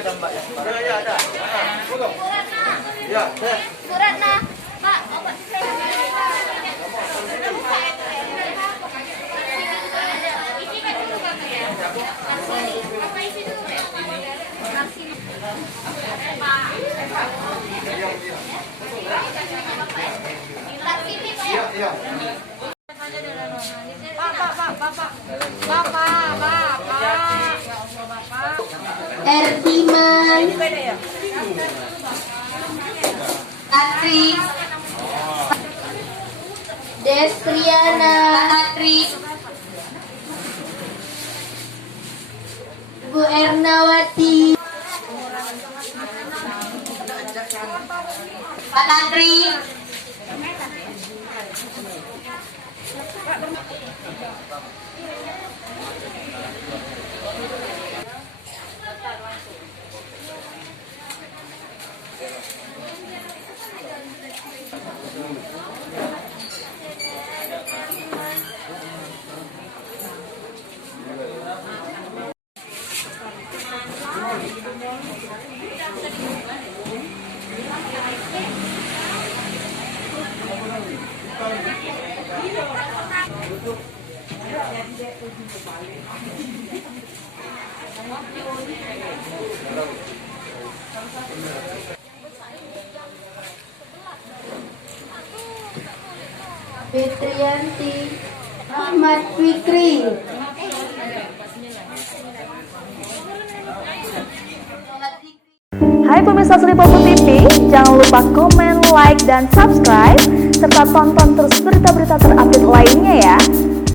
ada Mbak ya? Ya ada. Ya, Suratna, Pak, obat isi kan dulu Kakak ya? Apa isi dulu? iya, iya. Erdiman, Atri, Destriana, Atri, Bu Ernawati, Pak Atri, Fitrianti, Ahmad Fikri. Hai pemirsa Sri Popo TV, jangan lupa komen, like, dan subscribe, serta tonton terus berita-berita terupdate lainnya ya.